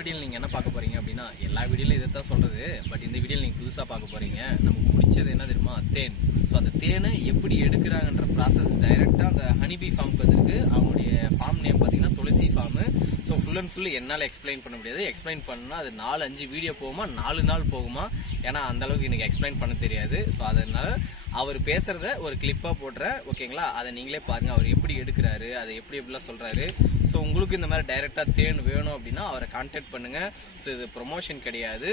வீடியோவில் நீங்கள் என்ன பார்க்க போகிறீங்க அப்படின்னா, எல்லா வீடியோலையும் இதை தான் சொல்கிறது. பட் இந்த வீடியோவில் நீங்கள் புதுசாக பார்க்க போகிறீங்க. நமக்கு பிடிச்சது என்ன தெரியுமா? தேன். ஸோ அந்த தேனை எப்படி எடுக்கிறாங்கன்ற ப்ராசஸ் டைரெக்டாக அந்த ஹனிபி ஃபார்முக்கு வந்திருக்கு. அவங்களுடைய ஃபார்ம் நேம் பார்த்தீங்கன்னா Tulsi farm. So full and full என்னால் எக்ஸ்பிளைன் பண்ண முடியாது. எக்ஸ்பிளைன் பண்ணால் அது 4-5 வீடியோ போகுமா, 4 நாள் போகுமா, ஏன்னா அந்தளவுக்கு எனக்கு எக்ஸ்பிளைன் பண்ண தெரியாது. ஸோ அதனால் அவர் பேசுகிறத ஒரு கிளிப்பாக போடுறேன், ஓகேங்களா? அதை நீங்களே பாருங்கள், அவர் எப்படி எடுக்கிறாரு, அதை எப்படிலாம் சொல்கிறாரு. ஸோ உங்களுக்கு இந்த மாதிரி டைரெக்டாக தேன் வேணும் அப்படின்னா அவரை கான்டாக்ட் பண்ணுங்கள். ஸோ இது ப்ரொமோஷன் கிடையாது.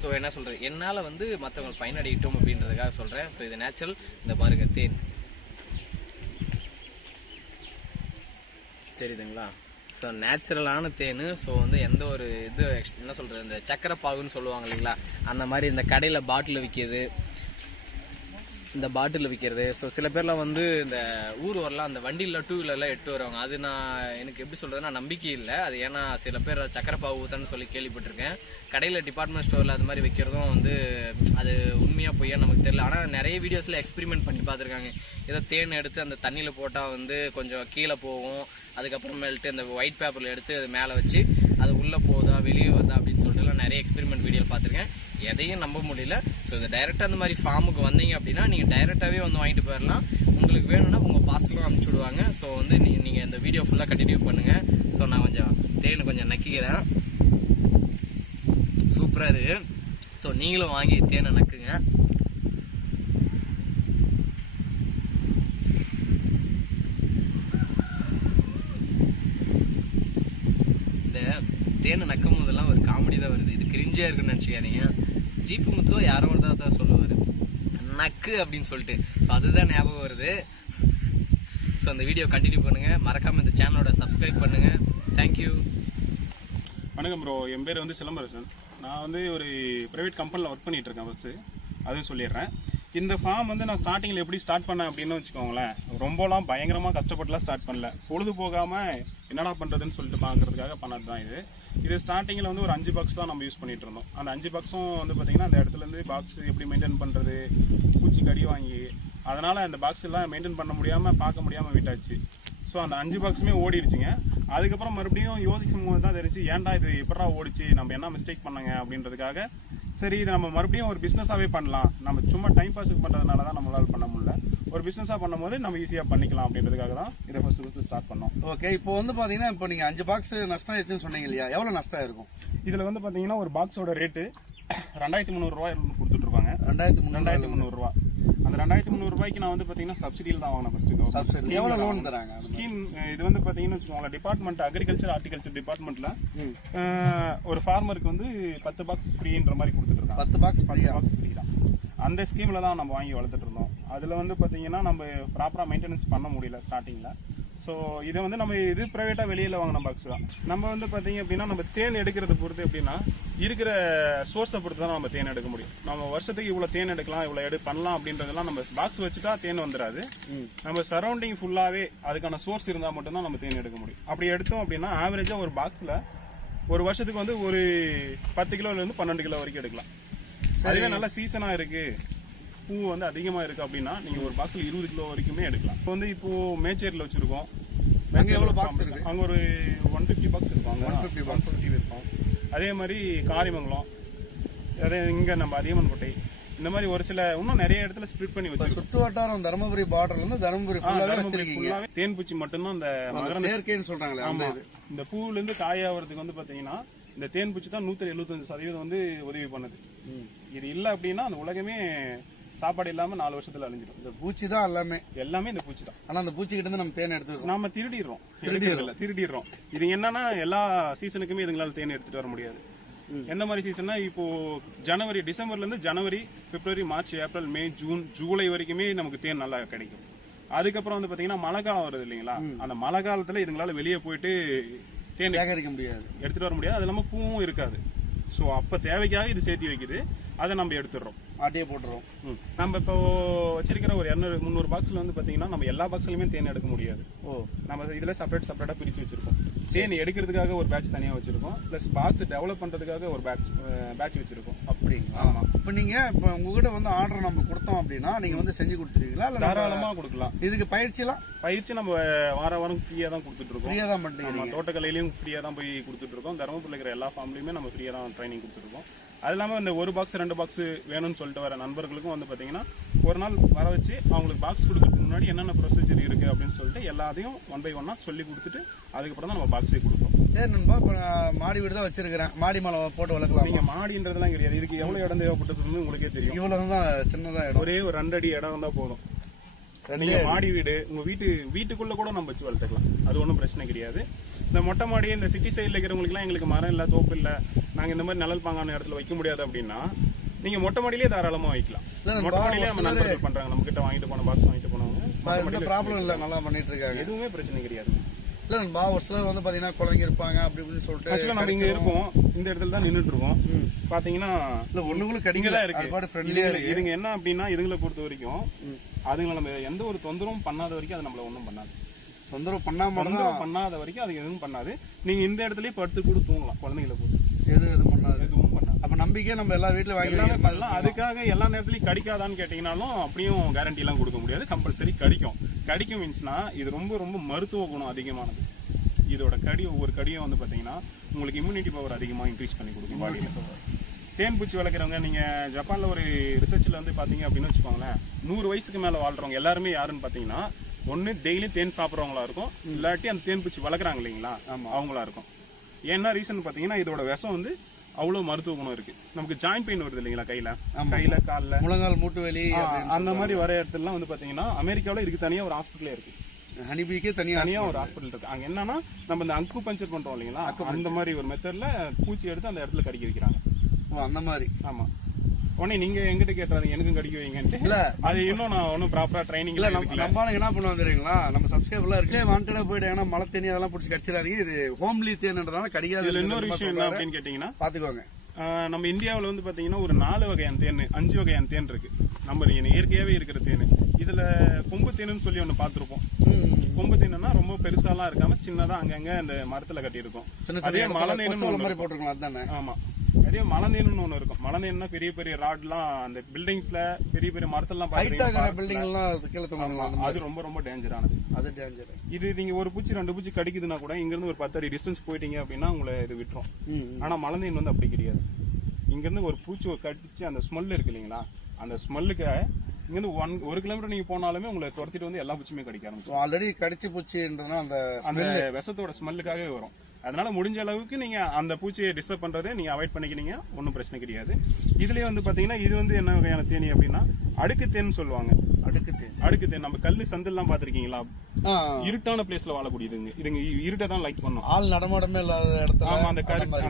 ஸோ என்ன சொல்கிறது, என்னால் வந்து மற்றவங்க பயனடையட்டும் அப்படின்றதுக்காக சொல்கிறேன். ஸோ இது நேச்சுரல். இந்த பாருங்க தேன் தெரியுதுங்களா? ஸோ நேச்சுரலான தேன். ஸோ வந்து எந்த ஒரு இது என்ன சொல்கிறது, இந்த சக்கரை பாகுன்னு சொல்லுவாங்க இல்லைங்களா, அந்த மாதிரி இந்த கடையில் பாட்டில் விற்கிது, இந்த பாட்டில் விற்கிறது. ஸோ சில பேர்லாம் வந்து இந்த ஊர் வரலாம் அந்த வண்டியில் 2 வீலர்லாம் எட்டு வருவாங்க. அது எனக்கு எப்படி சொல்கிறதுனா நம்பிக்கை இல்லை. அது ஏன்னா சில பேர் சக்கரை பாவு ஊத்தான்னு சொல்லி கேள்விப்பட்டிருக்கேன். கடையில் டிபார்ட்மெண்ட் ஸ்டோரில் அது மாதிரி வைக்கிறதும் வந்து அது உண்மையாக பொய்யா நமக்கு தெரியல. ஆனால் நிறைய வீடியோஸில் எக்ஸ்பெரிமெண்ட் பண்ணி பார்த்துருக்காங்க. ஏதோ தேன் எடுத்து அந்த தண்ணியில் போட்டால் வந்து கொஞ்சம் கீழே போகும், அதுக்கப்புறமேல்ட்டு அந்த ஒயிட் பேப்பரில் எடுத்து அது மேலே வச்சு அது உள்ளே போகுதா வெளியே வருதா அப்படின்னு சொல்லிட்டுலாம் நிறைய எக்ஸ்பெரிமெண்ட் வீடியோ பார்த்துருக்கேன். எதையும் நம்ப முடியல. ஸோ இந்த டைரெக்டாக அந்த மாதிரி ஃபார்முக்கு வந்தீங்க அப்படின்னா நீங்கள் டைரெக்டாகவே வந்து வாங்கிட்டு போயிடலாம். உங்களுக்கு வேணும்னா உங்கள் பார்சலும் அனுப்பிச்சி விடுவாங்க. ஸோ வந்து நீங்கள் இந்த வீடியோ ஃபுல்லாக கண்டினியூ பண்ணுங்கள். ஸோ நான் கொஞ்சம் தேன் கொஞ்சம் நக்கிக்கிறேன். சூப்பராக இருக்கு. ஸோ நீங்களும் வாங்கி தேனை நக்குங்க. இந்த தேனை நக்கும் போதெல்லாம் ஒரு காமெடி தான் வருது. இது கிரிஞ்சியாக இருக்குன்னு நினச்சிக்காதீங்க. ஜிபி முத்துவா யாரோ ஒரு தான் சொல்லுவார் நக்கு அப்படின்னு சொல்லிட்டு. ஸோ அதுதான் ஞாபகம் வருது. ஸோ அந்த வீடியோ கண்டினியூ பண்ணுங்கள். மறக்காமல் இந்த சேனலோட சப்ஸ்கிரைப் பண்ணுங்கள். தேங்க்யூ. வணக்கம் ப்ரோ, என் பேர் வந்து சிலம்பரசன். நான் வந்து ஒரு ப்ரைவேட் கம்பெனியில் ஒர்க் பண்ணிகிட்டு இருக்கேன். ஃபஸ்ட்டு அதுவும் சொல்லிடுறேன். இந்த ஃபார்ம் வந்து நான் ஸ்டார்டிங்கில் எப்படி ஸ்டார்ட் பண்ணேன் அப்படின்னு வச்சுக்கோங்களேன். ரொம்பலாம் பயங்கரமாக கஷ்டப்பட்டுலாம் ஸ்டார்ட் பண்ணல. பொழுது போகாமல் என்னடா பண்ணுறதுன்னு சொல்லிட்டு பார்க்குறதுக்காக பண்ணது தான் இது. இது ஸ்டார்டிங்கில் வந்து ஒரு 5 பாக்ஸ் தான் நம்ம யூஸ் பண்ணிகிட்டு இருந்தோம். அந்த 5 பாக்ஸும் வந்து பார்த்திங்கன்னா அந்த இடத்துலேருந்து பாக்ஸ் எப்படி மெயின்டைன் பண்ணுறது, பூச்சி கடி வாங்கி, அதனால் அந்த பாக்ஸ் எல்லாம் மெயின்டைன் பண்ண முடியாமல் பார்க்க முடியாமல் விட்டாச்சு. ஸோ அந்த 5 பாக்ஸுமே ஓடிடுச்சுங்க. அதுக்கப்புறம் மறுபடியும் யோசிக்கும் போது தான் தெரிஞ்சு ஏன்டா இது எப்படா ஓடிச்சு, நம்ம என்ன மிஸ்டேக் பண்ணங்க அப்படின்றதுக்காக சரி இது நம்ம மறுபடியும் ஒரு பிஸ்னஸாகவே பண்ணலாம். நம்ம சும்மா டைம் பாஸுக்கு பண்ணுறதுனால தான் நம்மளால் பண்ண முடியல. ஒரு பிஸ்னஸாக பண்ணும்போது நம்ம ஈஸியாக பண்ணிக்கலாம் அப்படின்றதுக்காக தான் இதை ஃபஸ்ட்டு ஸ்டார்ட் பண்ணோம். ஓகே, இப்போ வந்து பார்த்தீங்கன்னா இப்போ நீங்கள் 5 பாக்ஸ் நஷ்டம் ஆயிடுச்சுன்னு சொன்னீங்க இல்லையா? எவ்வளோ நஷ்டம் இருக்கும் இதில் வந்து பார்த்தீங்கன்னா ஒரு பாக்ஸோட ரேட்டு 2300 ரூபாய் கொடுத்துட்ருப்பாங்க. 2300 ரூபா. அந்த 2300 ரூபாய்க்கு நான் வந்து பார்த்தீங்கன்னா சப்சிடியில் தான் வாங்கினேன் ஃபஸ்ட்டு. சப்சிடி எவ்வளோ லோன் தராங்க ஸ்கீம்? இது வந்து பார்த்தீங்கன்னா வச்சுக்கோங்களேன், டிபார்ட்மெண்ட் அக்ரிகல்ச்சர் ஹார்டிகல்ச்சர் டிபார்ட்மெண்ட்டில் ஒரு ஃபார்மருக்கு வந்து 10 பாக்ஸ் ஃப்ரீன்ற மாதிரி கொடுத்துட்டு இருக்காங்க. 10 பாக்ஸ் ஃப்ரீ தான். அந்த ஸ்கீமில் தான் நம்ம வாங்கி வளர்த்துட்டு இருந்தோம். அதில் வந்து பார்த்தீங்கன்னா நம்ம ப்ராப்பராக மெயின்டெனன்ஸ் பண்ண முடியல ஸ்டார்டிங்கில். ஸோ இதை வந்து நம்ம இது ப்ரைவேட்டாக வெளியில் வாங்கின பாக்ஸ் தான். நம்ம வந்து பார்த்தீங்க அப்படின்னா நம்ம தேன் எடுக்கிறத பொறுத்து எப்படின்னா இருக்கிற சோர்ஸை பொறுத்து தான் நம்ம தேன் எடுக்க முடியும். நம்ம வருஷத்துக்கு இவ்வளோ தேன் எடுக்கலாம், இவ்வளோ பண்ணலாம் அப்படின்றதெல்லாம் நம்ம பாக்ஸ் வச்சுட்டா தேன் வந்துடாது. நம்ம சரௌண்டிங் ஃபுல்லாகவே அதுக்கான சோர்ஸ் இருந்தால் மட்டும்தான் நம்ம தேன் எடுக்க முடியும். அப்படி எடுத்தோம் அப்படின்னா ஆவரேஜாக ஒரு பாக்ஸில் ஒரு வருஷத்துக்கு வந்து ஒரு 10 கிலோலேருந்து 12 கிலோ வரைக்கும் எடுக்கலாம். அதுவே நல்ல சீசனாக இருக்குது, பூ வந்து அதிகமாக இருக்குது அப்படின்னா நீங்கள் ஒரு பாக்ஸில் 20 கிலோ வரைக்குமே எடுக்கலாம். இப்போ வந்து இப்போது மேச்சேரியில் வச்சுருக்கோம். அங்கே எவ்வளோ பாக்ஸ் இருக்குது? அங்கே ஒரு 150 பாக்ஸ் இருக்கும். அங்கே 150 இருக்கும். அதே மாதிரி காரிமங்கலம், அதே இங்கே நம்ம அதியமான்கோட்டை, இந்த மாதிரி ஒரு சில இன்னும் நிறைய இடத்துல ஸ்ப்ளிட் பண்ணி வச்சு சுற்று வட்டாரம் தருமபுரி பார்டர்ல இருந்து தருமபுரி ஃபுல்லாவே தேன் பூச்சி மட்டும்தான் இந்த செயற்கைன்னு சொல்றாங்களே. ஆமா, இந்த பூவுல இருந்து காயாகிறதுக்கு வந்து பாத்தீங்கன்னா இந்த தேன் பூச்சி தான் 175% வந்து உதவி பண்ணுது. இது இல்ல அப்படின்னா அந்த உலகமே சாப்பாடு இல்லாம 4 வருஷத்துல அழிஞ்சிடும். இந்த பூச்சி தான் எல்லாமே இந்த பூச்சி தான். ஆனா அந்த பூச்சி கிட்ட இருந்து நம்ம தேன் எடுத்துக்கிறோம். நம்ம திருடிடுறோம். இது என்னன்னா எல்லா சீசனுக்குமே இதுங்களால தேன் எடுத்துட்டு வர முடியாது. எந்த மாதிரி சீசன்னா இப்போ ஜனவரி, டிசம்பர்ல இருந்து ஜனவரி, பிப்ரவரி, மார்ச், ஏப்ரல், மே, ஜூன், ஜூலை வரைக்குமே நமக்கு தேன் நல்லா கிடைக்கும். அதுக்கப்புறம் வந்து பாத்தீங்கன்னா மழை காலம் வருது இல்லைங்களா, அந்த மழை காலத்துல இதுங்களால வெளியே போயிட்டு தேன் சேகரிக்க முடியாது, எடுத்துட்டு வர முடியாது. அது இல்லாம பூவும் இருக்காது. ஸோ அப்போ தேவைக்காக இது சேர்த்து வைக்குது, அதை நம்ம எடுத்துடுறோம், ஆட்டியே போட்டுறோம். நம்ம இப்போ வச்சிருக்கிற ஒரு 200-300 பாக்ஸில் வந்து பார்த்தீங்கன்னா நம்ம எல்லா பாக்ஸ்லையுமே தேன் எடுக்க முடியாது. நம்ம இதில் செப்பரேட்டாக பிரித்து வச்சிருக்கோம். தேன் எடுக்கிறதுக்காக ஒரு பேட்ச் தனியாக வச்சிருக்கோம், ப்ளஸ் பாக்ஸ் டெவலப் பண்ணுறதுக்காக ஒரு பேட்ச் வச்சிருக்கோம். அப்படி அப்படிங்களா? ஆமா. இப்ப நீங்க இப்ப உங்ககிட்ட வந்து ஆர்டர் நம்ம கொடுத்தோம் அப்படின்னா நீங்க வந்து செஞ்சு கொடுத்துருவீங்களா? இல்ல தாராளமா கொடுக்கலாம். இதுக்கு பயிற்சிலாம் பயிற்சி நம்ம வாரம் ஃப்ரீயா தான் கொடுத்துட்டு இருக்கோம். ஃப்ரீயா தான் பண்றீங்க? தோட்டக்கலையிலயும் ஃப்ரீயா தான் போய் கொடுத்துட்டு இருக்கோம். தருமபுரியில் இருக்கிற எல்லா ஃபார்ம்லயுமே நம்ம ஃப்ரீயா தான் ட்ரைனிங் கொடுத்துட்டு இருக்கோம். அது இல்லாம இந்த 1 பாக்ஸ் 2 பாக்ஸ் வேணும்னு சொல்லிட்டு வர நண்பர்களுக்கும் வந்து பாத்தீங்கன்னா ஒரு நாள் வர வச்சு அவங்களுக்கு பாக்ஸ் கொடுக்கறதுக்கு முன்னாடி என்னென்ன ப்ரொசீஜர் இருக்கு அப்படின்னு சொல்லிட்டு எல்லாத்தையும் 1 by 1 சொல்லி கொடுத்துட்டு அதுக்கப்புறம் தான் நம்ம பாக்ஸே கொடுப்போம். சரி நண்பா, இப்ப நான் மாடி வீடு தான் வச்சிருக்கிறேன். மாடி மேல போட்டு வளர்க்கலாம். நீங்க மாடின்றதெல்லாம் கிடையாது. இதுக்கு எவ்வளவு இடம் தேவைப்பட்டது உங்களுக்கே தெரியும். இவ்வளவுதான் சின்னதா இடம். ஒரே ஒரு 2 அடி இடம் இருந்தா போதும். நீங்க மாடி வீடு உங்க வீட்டுக்குள்ள கூட நம்ம வச்சு வளர்த்துக்கலாம். அது ஒன்றும் பிரச்சனை கிடையாது. இந்த மொட்டை மாடி இந்த சிட்டி சைடில் இருக்கிறவங்களுக்குலாம் எங்களுக்கு மரம் இல்லை, தோப்பு இல்லை, நாங்க இந்த மாதிரி நிழல் பாங்கான இடத்துல வைக்க முடியாது அப்படின்னா நீங்க மொட்டை மாடியிலே தாராளமா வைக்கலாம். மொட்டை மாடியிலே நம்ம நண்பர்கள் பண்றாங்க. நம்ம கிட்ட வாங்கிட்டு போன பாக்ஸ் வாங்கிட்டு போனவங்க ப்ராப்ளம் இல்ல, நல்லா பண்ணிட்டு இருக்காங்க. எதுவுமே பிரச்சனை கிடையாது. இல்ல நண்பா, ஒரு சிலர் வந்து பாத்தீங்கன்னா குழந்தைங்க இருப்பாங்க அப்படி இப்படின்னு சொல்லிட்டு ஆக்சுவலா நம்ம இங்க இருக்கோம், இந்த இடத்துல தான் நின்றுட்டு இருக்கோம். பாத்தீங்கன்னா இல்ல ஒண்ணுங்களும் கடிங்க தான் இருக்கு. இதுங்க என்ன அப்படின்னா இதுங்களை பொறுத்த வரைக்கும் அதுங்களை நம்ம எந்த ஒரு தொந்தரவும் பண்ணாத வரைக்கும் அது நம்மள ஒன்றும் பண்ணாது. தொந்தரவு பண்ணாத வரைக்கும் அது எதுவும் பண்ணாது. நீங்க இந்த இடத்துலயே படுத்து கூட தூங்கலாம் குழந்தைங்களை போட்டு. எதுவும் பண்ணாது. எதுவும் பண்ணாது. அப்ப நம்பிக்கை நம்ம எல்லா வீட்டுல எல்லாமே பண்ணலாம். அதுக்காக எல்லா நேரத்துலயும் கடிக்காதான்னு கேட்டீங்கன்னாலும் அப்படியும் கேரண்டி எல்லாம் கொடுக்க முடியாது. கம்பல்சரி கடிக்கும் மீன்ஸ்னா இது ரொம்ப ரொம்ப மருத்துவ குணம் அதிகமானது. இதோட ஒவ்வொரு கடியும் வந்து பாத்தீங்கன்னா உங்களுக்கு இம்யூனிட்டி பவர் அதிகமா இன்க்ரீஸ் பண்ணி கொடுக்கும் பாடியில. தேன் பூச்சி வளர்க்குறவங்க நீங்க ஜப்பான்ல ஒரு ரிசர்ச்ல வந்து பாத்தீங்க அப்படின்னு வச்சுக்கோங்களேன், 100 வயசுக்கு மேல வாழ்றவங்க எல்லாருமே யாருன்னு பாத்தீங்கன்னா ஒன்னு டெய்லி தேன் சாப்பிட்றவங்களா இருக்கும், இல்லாட்டி அந்த தேன் பூச்சி வளர்க்குறாங்க இல்லைங்களா அவங்களா இருக்கும். ஏன்னா ரீசன் பாத்தீங்கன்னா இதோட விஷம் வந்து அவ்வளவு மருத்துவ குணம் இருக்கு. நமக்கு ஜாயிண்ட் பெயின் வருது இல்லைங்களா, கையில கால்ல முழங்கால் மூட்டு வலி அந்த மாதிரி வர இடத்துல வந்து பாத்தீங்கன்னா அமெரிக்காவில இதுக்கு தனியா ஒரு ஹாஸ்பிட்டலே இருக்கு. ஹனிபீக்கே தனியா ஒரு ஹாஸ்பிட்டல் இருக்கு. அங்க என்னன்னா நம்ம இந்த அக்கு பஞ்சர் பண்றோம் இல்லைங்களா, அந்த மாதிரி ஒரு மெத்தட்ல பூச்சி எடுத்து அந்த இடத்துல கடிக்க வைக்கிறாங்க. அந்த மாதிரி. ஆமா. உடனே நீங்க எங்கிட்ட கேட்டுறாங்க எனக்கும் கடிக்க வைங்கன்ட்டு. இல்ல அது இன்னும் நான் ஒன்னும் ப்ராப்பரா ட்ரைனிங் இல்ல. நம்ம என்ன பண்ணுவோம் தெரியுங்களா, நம்ம சப்ஸ்கிரைபர்லாம் இருக்கே வாண்டடா போயிட்டு ஏன்னா மழை தேனி அதெல்லாம் பிடிச்சி கடிச்சிடாதீங்க. இது ஹோம்லி தேன்றதால கடிக்காது. இதுல இன்னொரு விஷயம் என்ன அப்படின்னு கேட்டீங்கன்னா பாத்துக்கோங்க. நம்ம இந்தியாவில் வந்து பாத்தீங்கன்னா ஒரு 4 வகையான தேன் 5 வகையான தேன் இருக்கு. நம்ம இயற்கையாவே இருக்கிற தேன். இதுல கொம்பு தேனுன்னு சொல்லி ஒண்ணு பாத்துருப்போம். கொம்பு தேன்னா ரொம்ப பெருசாலாம் இருக்காம சின்னதா அங்கங்க அந்த மரத்துல கட்டி இருக்கும். அதே மலநேன்னு மாதிரி போட்டுருக்கலாம். அதுதானே? ஆமா. அதே மலநேன்னு ஒண்ணு இருக்கும். மலநேன்னா பெரிய பெரிய ராட்லாம் அந்த பில்டிங்ஸ்ல பெரிய பெரிய மரத்தெல்லாம் அது ரொம்ப ரொம்ப டேஞ்சரானது. அது டேஞ்சர். இது நீங்க ஒரு பூச்சி 2 பூச்சி கடிக்குதுன்னா கூட இங்க இருந்து ஒரு 10 அடி டிஸ்டன்ஸ் போயிட்டீங்க அப்படின்னா உங்களை இது விட்டுரும். ஆனா மலநேன் வந்து அப்படி கிடையாது. இங்க இருந்து ஒரு பூச்சி கடிச்சு அந்த ஸ்மெல் இருக்கு இல்லைங்களா, அந்த ஸ்மெல்லுக்கு இங்க இருந்து 1 கிலோமீட்டர் நீங்க போனாலுமே உங்களை துரத்திட்டு வந்து எல்லா பூச்சியுமே கடிக்க ஆரம்பிச்சு. ஆல்ரெடி கடிச்சு பூச்சின்றதுனா அந்த விஷத்தோட ஸ்மெல்லுக்காகவே வரும். அதனால முடிஞ்ச அளவுக்கு நீங்க அந்த பூச்சியை டிஸ்டர்ப் பண்றதை நீங்க அவாய்ட் பண்ணிக்கிறீங்க, ஒன்றும் பிரச்சனை கிடையாது. இதுலயே வந்து பாத்தீங்கன்னா இது வந்து என்ன வகையான தேனி அப்படின்னா அடுக்கு தேன் சொல்லுவாங்க. அடுக்கு தேன் நம்ம கல்லு சந்தெல்லாம் பாத்திருக்கீங்களா, இருட்டான பிளேஸ்ல வாழக்கூடியதுங்க. இதுங்க இருட்டை தான் லைக் பண்ணும். ஆள் நடமாடமே இல்லாத இடத்துல. ஆமா.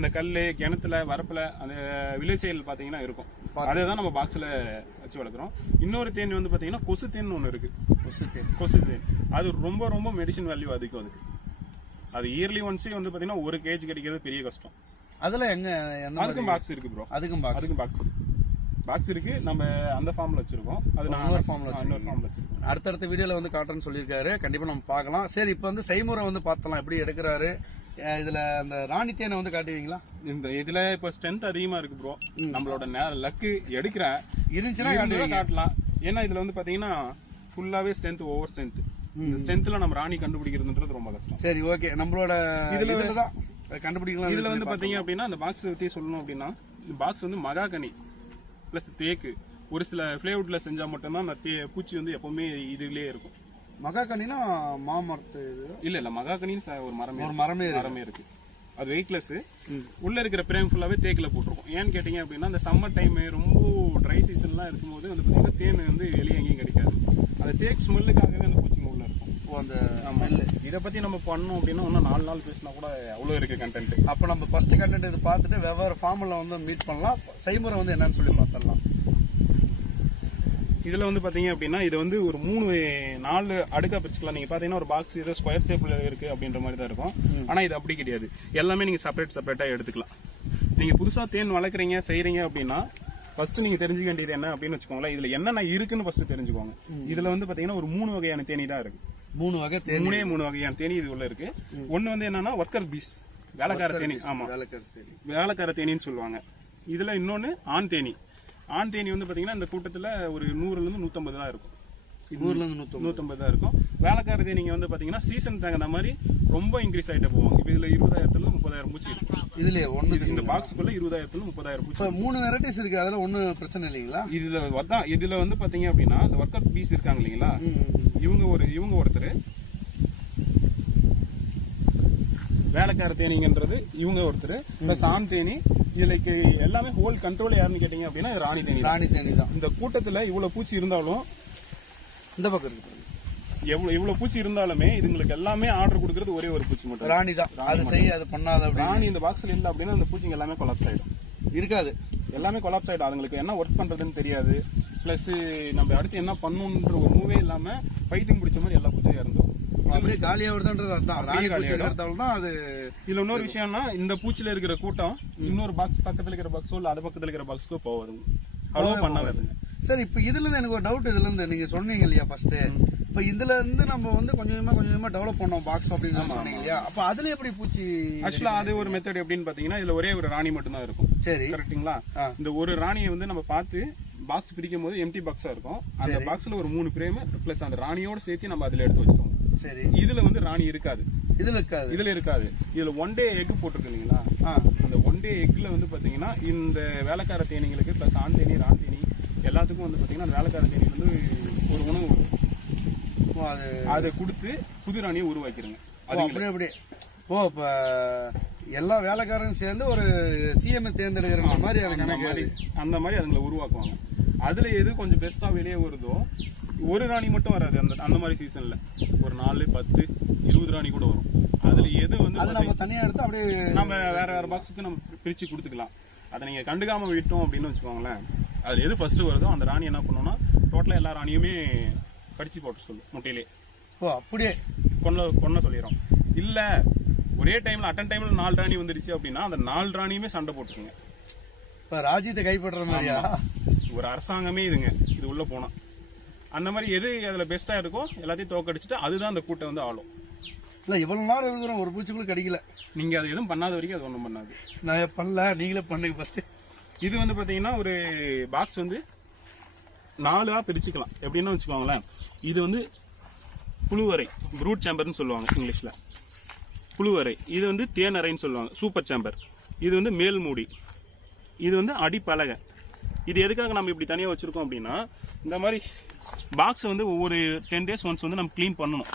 அந்த கல்லு கிணத்துல வரப்புல அந்த வில்லேஜ் சைடுல பாத்தீங்கன்னா இருக்கும். அதேதான் நம்ம பாக்ஸ்ல வச்சு வளர்க்குறோம். இன்னொரு தேன் வந்து பாத்தீங்கன்னா கொசு தேன் ஒண்ணு இருக்கு. கொசு தேன் அது ரொம்ப ரொம்ப மெடிசன் வேல்யூ அதிகம். அது இயர்லி ஒன்ஸே வந்து பாத்தீங்கன்னா 1 kg கிடைக்கிறது பெரிய கஷ்டம். அதுல எங்க அதுக்கும் பாக்ஸ் இருக்கு ப்ரோ. அதுக்கும் பாக்ஸ் இருக்கு. நம்ம அந்த ஃபார்ம்ல வச்சிருக்கோம். அது நான் இன்னொரு ஃபார்ம்ல வச்சிருக்கோம். அடுத்தடுத்த வீடியோல வந்து காட்டுறேன்னு சொல்லியிருக்காரு. கண்டிப்பா நம்ம பார்க்கலாம். சரி, இப்ப வந்து செய்முறை வந்து பார்த்தலாம் எப்படி எடுக்கிறாரு. இதுல அந்த ராணி தேனை வந்து காட்டுவீங்களா? இதுல இப்ப ஸ்ட்ரென்த் அதிகமா இருக்கு ப்ரோ. நம்மளோட லக்கு எடுக்கிற இருந்துச்சுன்னா காட்டலாம். ஏன்னா இதுல வந்து பாத்தீங்கன்னா ஃபுல்லாவே ஸ்ட்ரென்த் ஓவர் ஸ்ட்ரென்த். இந்த ஸ்ட்ரென்த்ல நம்ம ராணி கண்டுபிடிக்கிறதுன்றது ரொம்ப கஷ்டம். சரி, ஓகே. நம்மளோட இதுலதான் கண்டுபிடிக்கலாம். இதுல வந்து பாத்தீங்க அப்படின்னா அந்த பாக்ஸ் பத்தி சொல்லணும் அப்படின்னா இந்த பாக்ஸ் வந்து மகாகனி பிளஸ் தேக்கு ஒரு சில பிளேவுட்ல செஞ்சா மட்டும்தான் அந்த பூச்சி வந்து எப்பவுமே இதுலயே இருக்கும். மகாகனினா மாமரத்து இல்ல மகாகனின்னு ஒரு மரமே இருக்கு. அது வெயிட்லெஸ். உள்ள இருக்கிற பிரேம் ஃபுல்லாவே தேக்கில போட்டிருக்கும். ஏன்னு கேட்டீங்க அப்படின்னா இந்த சம்மர் டைம் ரொம்ப ட்ரை சீசன்லாம் இருக்கும்போது வந்து பாத்தீங்கன்னா தேன் வந்து வெளியே எங்கேயும் கிடைக்காது. அந்த தேக் ஸ்மெல்லுக்காகவே அந்த பூச்சிங்க உள்ள இருக்கும். அந்த இதை பத்தி நம்ம பண்ணோம் அப்படின்னா இன்னும் 4 நாள் பேசினா கூட அவ்வளவு இருக்கு கண்டென்ட். அப்ப நம்ம ஃபர்ஸ்ட் கண்டென்ட் இது பார்த்துட்டு வெவ்வேறு ஃபார்ம்ல வந்து மீட் பண்ணலாம். செய்முறை வந்து என்னன்னு சொல்லி பார்த்தலாம். இதுல வந்து பாத்தீங்க அப்படின்னா இது வந்து ஒரு 3-4 அடுக்கா பிரிச்சுக்கலாம். நீங்க பாத்தீங்கன்னா ஒரு பாக்ஸ் ஏதோ ஸ்கொயர் ஷேப்ல இருக்கு அப்படின்ற மாதிரி தான் இருக்கும். ஆனா இது அப்படி கிடையாது. எல்லாமே நீங்க செப்பரேட்டா எடுத்துக்கலாம். நீங்க புதுசா தேன் வளர்க்குறீங்க செய்யறீங்க அப்படின்னா ஃபர்ஸ்ட் நீங்க தெரிஞ்சுக்க வேண்டியது என்ன அப்படின்னு வச்சுக்கோங்களேன். இதுல என்னென்ன இருக்குன்னு ஃபர்ஸ்ட் தெரிஞ்சுக்கோங்க. இதுல வந்து பாத்தீங்கன்னா ஒரு 3 வகையான தேனி தான் இருக்கு. 3 வகையான தேனி இது உள்ள இருக்கு. ஒன்னு வந்து என்னன்னா ஒர்க்கர் பீஸ், வேலைக்கார தேனி. ஆமா, வேலைக்கார தேனின்னு சொல்லுவாங்க. இதுல இன்னொன்னு ஆண் தேனி. ஆண் தேனி வந்து பாத்தீங்கன்னா இந்த கூட்டத்துல ஒரு 100ல இருந்து 150 தான் இருக்கும். 100ல இருந்து 150 தான் இருக்கும். வேலைக்கார தேனிங்க வந்து பாத்தீங்கன்னா சீசன் தகுந்த மாதிரி ரொம்ப இன்க்ரீஸ் ஆயிட்டே போவாங்க. இப்ப இதுல 20,000ல இருந்து 30,000 பூச்சி இருக்கு. இதுலயே ஒண்ணு இந்த பாக்ஸ்க்குள்ள 20,000ல இருந்து 30,000 பூச்சி. இப்ப 3 வெரைட்டிஸ் இருக்கு, அதுல ஒண்ணும் பிரச்சனை இல்லைங்களா? இதுல வந்து பாத்தீங்க அப்படின்னா இந்த ஒர்க் அவுட் பீஸ் இருக்காங்க இல்லைங்களா, இவங்க ஒருத்தர், வேலைக்கார தேனிங்கன்றது இவங்க ஒருத்தர், பிளஸ் ஆண் தேனி. இதுல எல்லாமே ஹோல் கண்ட்ரோல் யாருன்னு கேட்டீங்க அப்படின்னா ராணி தேனி. ராணி தேனி தான். இந்த கூட்டத்துல இவ்வளவு பூச்சி இருந்தாலும் இந்த பக்கம் இருக்கு இவ்வளவு பூச்சி இருந்தாலுமே இதுங்களுக்கு எல்லாமே ஆர்டர் கொடுக்கறது ஒரே ஒரு பூச்சி மட்டும், ராணி தான். அது செய்ய அது பண்ணாத ராணி இந்த பாக்ஸ்ல இல்ல அப்படின்னா அந்த பூச்சிங்க எல்லாமே கொலாப்ஸ் ஆயிடும். இருக்காது, எல்லாமே கொலாப்ஸ் ஆயிடும். அதுங்களுக்கு என்ன ஒர்க் பண்றதுன்னு தெரியாது. பிளஸ் நம்ம அடுத்து என்ன பண்ணணும்ன்ற ஒரு மூவே இல்லாம பைத்தியம் பிடிச்ச மாதிரி எல்லா பூச்சியும் இறந்துடும். அப்படியே காலியா வருதுன்றது அதுதான். ராணி பூச்சி எடுத்தாலும் தான் அது. இதுல இன்னொரு விஷயம்னா இந்த பூச்சில இருக்கிற கூட்டம் இன்னொரு பாக்ஸ் பக்கத்துல இருக்கிற பாக்ஸோ இல்ல அது பக்கத்துல இருக்கிற பாக்ஸ்க்கோ போவாதுங்க, அவ்வளவு பண்ணாதுங்க. சரி, இப்ப இதுல இருந்து எனக்கு ஒரு டவுட். இதுல இருந்து நீங்க சொன்னீங்க இல்லையா ஃபர்ஸ்ட், இப்ப இதுல இருந்து நம்ம வந்து கொஞ்சம் கொஞ்சமா டெவலப் பண்ணோம் பாக்ஸ் அப்படின்னு சொன்னீங்க இல்லையா, அப்ப அதுல எப்படி பூச்சி? ஆக்சுவலா அது ஒரு மெத்தட் எப்படின்னு பாத்தீங்கன்னா இதுல ஒரே ஒரு ராணி மட்டும் தான் இருக்கும். சரி, கரெக்ட்டுங்களா? இந்த ஒரு ராணியை வந்து நம்ம பார்த்து பாக்ஸ் பிரிக்கும் போது எம்டி பாக்ஸா இருக்கும். அந்த பாக்ஸ்ல ஒரு 3 பிரேம் பிளஸ் அந்த ராணியோட சேர்த்து நம்ம அதுல எடுத்து வச்சிருவோம். சரி, இதுல வந்து ராணி இருக்காது. இதுல இருக்காது. இதுல 1 டே எக் போட்டிருக்கு இல்லைங்களா, அந்த 1 டே எக்ல வந்து பாத்தீங்கன்னா இந்த வேலைக்கார தேனிங்களுக்கு பிளஸ் ஆண் தேனி ராண் தேனி எல்லாத்துக்கும் வந்து பாத்தீங்கன்னா அந்த வேலைக்கார தேனி வந்து ஒரு உணவு அதை கொடுத்து புது ராணியை உருவாக்கிருங்க. அப்படியே ஓ, இப்ப எல்லா வேலைக்காரரும் சேர்ந்து ஒரு சிஎம் தேர்ந்தெடுக்கிற மாதிரி அந்த மாதிரி அதுங்களை உருவாக்குவாங்க. அதுல எது கொஞ்சம் பெஸ்டா வெளியே வருதோ, ஒரு ராணி மட்டும் வராது அந்த மாதிரி சீசன்ல, ஒரு 4, 10, 20 ராணி கூட வரும். அதுல எது வந்து நம்ம தனியா எடுத்து அப்படியே நம்ம வேற பாக்ஸுக்கு நம்ம பிரிச்சு கொடுத்துக்கலாம். அதை நீங்க கண்டுக்காம விட்டோம் அப்படின்னு வச்சுக்கோங்களேன், அதுல எது ஃபர்ஸ்ட் வருதோ அந்த ராணி என்ன பண்ணணும்னா டோட்டலா எல்லா ராணியுமே கடிச்சு போட்டு சொல்லும் முட்டையிலே. ஓ, அப்படியே கொன்ன சொல்லிடும். இல்ல ஒரே டைம்ல அட்டன் டைம்ல 4 ராணி வந்துருச்சு அப்படின்னா அந்த 4 ராணியுமே சண்டை போட்டுருங்க. இப்ப ராஜ்யத்தை கைப்பற்ற மாதிரியா ஒரு அரசாங்கமே இதுங்க இது உள்ள போனா. அந்த மாதிரி எது அதுல பெஸ்டா இருக்கோ எல்லாத்தையும் தோக்கடிச்சுட்டு அதுதான் அந்த கூட்டம் வந்து ஆளும். இல்ல இவ்வளவு நாள் இருக்கிறோம், ஒரு பூச்சி கூட கிடைக்கல. நீங்க அது எதுவும் பண்ணாத வரைக்கும் அது ஒண்ணும் பண்ணாது. நான் பண்ணல, நீங்களே பண்ணுங்க ஃபர்ஸ்ட். இது வந்து பாத்தீங்கன்னா ஒரு பாக்ஸ் வந்து 4ஆ பிரிச்சுக்கலாம். எப்படின்னு வச்சுக்கோங்களேன், இது வந்து புழுவறை, ப்ரூட் சேம்பர்னு சொல்லுவாங்க இங்கிலீஷ்ல, புழுவறை. இது வந்து தேனறைன்னு சொல்லுவாங்க, சூப்பர் சேம்பர். இது வந்து மேல் மூடி, இது வந்து அடிப்பலகை. இது எதுக்காக நம்ம இப்படி தனியாக வச்சிருக்கோம் அப்படின்னா, இந்த மாதிரி பாக்ஸ் வந்து ஒவ்வொரு 10 days ஒன்ஸ் வந்து நம்ம க்ளீன் பண்ணணும்.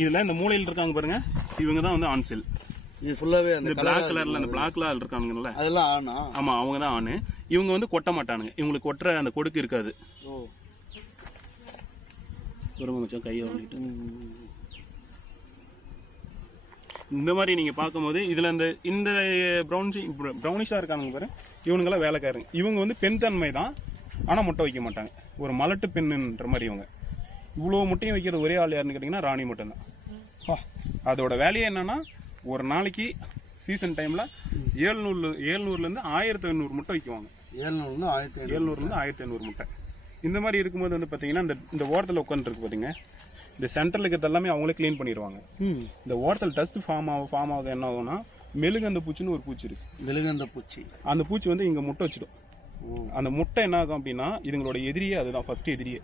இதுல இந்த மூலையில் இருக்காங்க பாருங்க, இவங்க தான் வந்து ஆண் செல். இது ஃபுல்லாவே அந்த பிளாக் கலர்ல அந்த பிளாக் கலர்ல இருக்காங்கல்ல, அதெல்லாம் ஆனா. ஆமா, அவங்க தான் ஆணு. இவங்க வந்து கொட்ட மாட்டானுங்க, இவங்களுக்கு கொட்டுற அந்த கொடுக்கு இருக்காது. ஓ, ஒரு மச்சம் கையை வாங்கிட்டு இந்த மாதிரி நீங்க பார்க்கும்போது இதுல இந்த ப்ரௌனிஷா இருக்கானுங்க பாரு, இவனுங்கெல்லாம் வேலைக்காரங்க. இவங்க வந்து பெண் தன்மை தான், ஆனா முட்டை வைக்க மாட்டாங்க. ஒரு மலட்டு பெண்ணுன்ற மாதிரி இவங்க. இவ்வளவு முட்டையும் வைக்கிறது ஒரே ஆள் யாருன்னு கேட்டீங்கன்னா ராணி மட்டும்தான். அதோட வேலையே என்னன்னா, ஒரு நாளைக்கு சீசன் டைம்ல 700ல இருந்து 1500 முட்டை வைக்குவாங்க. 700ல இருந்து 1500 முட்டை. இந்த மாதிரி இருக்கும்போது வந்து பாத்தீங்கன்னா இந்த ஓரத்தில் உட்காந்து இருக்கு பாத்தீங்க, இந்த சென்டர்ல இருக்கிறது எல்லாமே அவங்களே கிளீன் பண்ணிடுவாங்க. இந்த ஓரத்தில் டஸ்ட் ஃபார்ம் ஆகுது என்ன ஆகும்னா, மெழுகந்த பூச்சின்னு ஒரு பூச்சி இருக்கு. மெழுகந்த பூச்சி, அந்த பூச்சி வந்து இங்க முட்டை வச்சிடும். அந்த முட்டை என்ன ஆகும் அப்படின்னா, இதுங்களோட எதிரியே அதுதான், ஃபர்ஸ்ட் எதிரியே.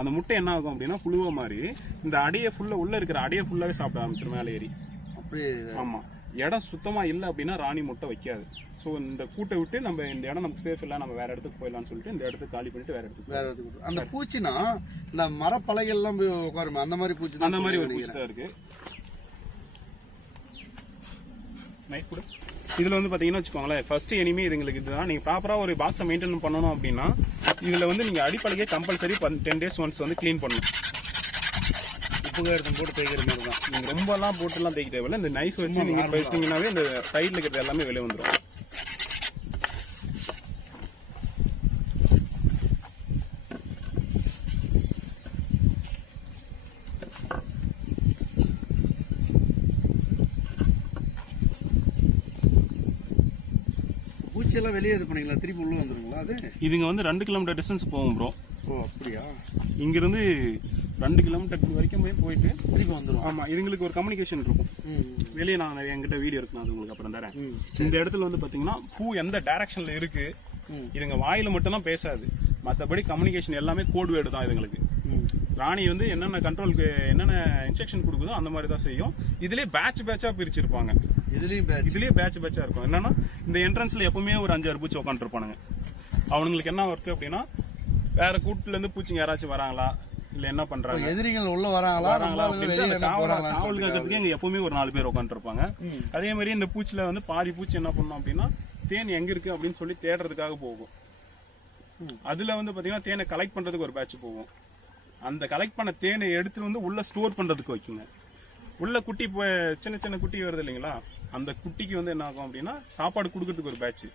அந்த முட்டை என்ன ஆகும் அப்படின்னா புழுவ மாதிரி இந்த அடையை ஃபுல்லா உள்ள இருக்கிற அடையை ஃபுல்லாவே சாப்பிட ஆரம்பிச்சிடும் மேலே ஏறி. அப்படியே ஆமா, இடம் சுத்தமா இல்லை அப்படின்னா ராணி முட்டை வைக்காது. ஸோ இந்த கூட்டை விட்டு நம்ம இந்த இடம் நமக்கு சேஃப் இல்லை, நம்ம வேற இடத்துக்கு போயிடலாம்னு சொல்லிட்டு இந்த இடத்துக்கு காலி பண்ணிட்டு வேற இடத்துக்கு. அந்த பூச்சினா இந்த மரப்பலகை எல்லாம் போய் உட்காருமே, அந்த மாதிரி பூச்சி, அந்த மாதிரி ஒரு பூச்சி தான் இருக்கு. இதுல வந்து பாத்தீங்கன்னா வச்சுக்கோங்களேன், ஃபர்ஸ்ட் எனிமே இதுங்களுக்கு இதுதான். நீங்க ப்ராப்பரா ஒரு பாக்ஸை மெயின்டைன் பண்ணணும் அப்படின்னா இதுல வந்து நீங்க அடிப்படையே கம்பல்சரி 10 days ஒன்ஸ் வந்து கிளீன் பண்ணணும். உப்புగా எடுத்து போட்டு தேய்க்கிற மாதிரி தான். நீங்க ரொம்ப எல்லாம் போட்டுலாம் தேய்க்க தேவையில்லை. இந்த நைஃப் வச்சு நீங்க பேசினீங்கன்னாவே இந்த சைட்ல இருக்கிறது எல்லாமே வெளியே வந்துடும். பூச்சியெல்லாம் வெளியே இது பண்ணீங்களா, திருப்பி உள்ள வந்துருங்களா? அது இதுங்க வந்து 2 கிலோமீட்டர் டிஸ்டன்ஸ் போகும் ப்ரோ. ஓ, அப்படியா? இங்கிருந்து 2 கிலோமீட்டர் வரைக்கும் போயிட்டு திருப்பி வந்துடும். ஆமா, இதுங்களுக்கு ஒரு கம்யூனிகேஷன் இருக்கும். வெளியே நான் என்கிட்ட வீடியோ இருக்கு, அது உங்களுக்கு அப்புறம் தரேன். இந்த இடத்துல வந்து பாத்தீங்கன்னா பூ எந்த டைரக்ஷன்ல இருக்கு, இதுங்க வாயில மட்டும் தான் பேசாது, மற்றபடி கம்யூனிகேஷன் எல்லாமே கோட் வேர்டு தான் இதுங்களுக்கு. ராணி வந்து என்னென்ன கண்ட்ரோலுக்கு என்னென்ன இன்ஸ்ட்ரக்ஷன் கொடுக்குதோ அந்த மாதிரி தான் செய்யும். இதுலயே பேட்சா பிரிச்சிருப்பாங்க. இதுலயே பேட்சா இருக்கும். என்னன்னா இந்த என்ட்ரன்ஸ்ல எப்பவுமே ஒரு 5-6 பூச்சி உட்காந்துருப்பானுங்க. அவனுங்களுக்கு என்ன ஒர்க் அப்படின்னா, வேற கூட்டுல இருந்து பூச்சிங்க யாராச்சும் வராங்களா, இல்ல என்ன பண்றாங்க, எதிரிகள் உள்ள வராங்களா காவல் காக்கிறதுக்கு இங்க எப்பவுமே ஒரு 4 பேர் உட்காந்துருப்பாங்க. அதே மாதிரி இந்த பூச்சில வந்து பாதி பூச்சி என்ன பண்ணும் அப்படின்னா, தேன் எங்க இருக்கு அப்படின்னு சொல்லி தேடுறதுக்காக போகும். அதுல வந்து பாத்தீங்கன்னா தேனை கலெக்ட் பண்றதுக்கு ஒரு பேட்ச் போகும். அந்த கலெக்ட் பண்ண தேனை எடுத்து வந்து உள்ள ஸ்டோர் பண்றதுக்கு வைக்குங்க. உள்ள குட்டி சின்ன சின்ன குட்டி வருது இல்லைங்களா, அந்த குட்டிக்கு வந்து என்ன ஆகும் அப்படின்னா சாப்பாடு கொடுக்கறதுக்கு ஒரு பேட்ச்.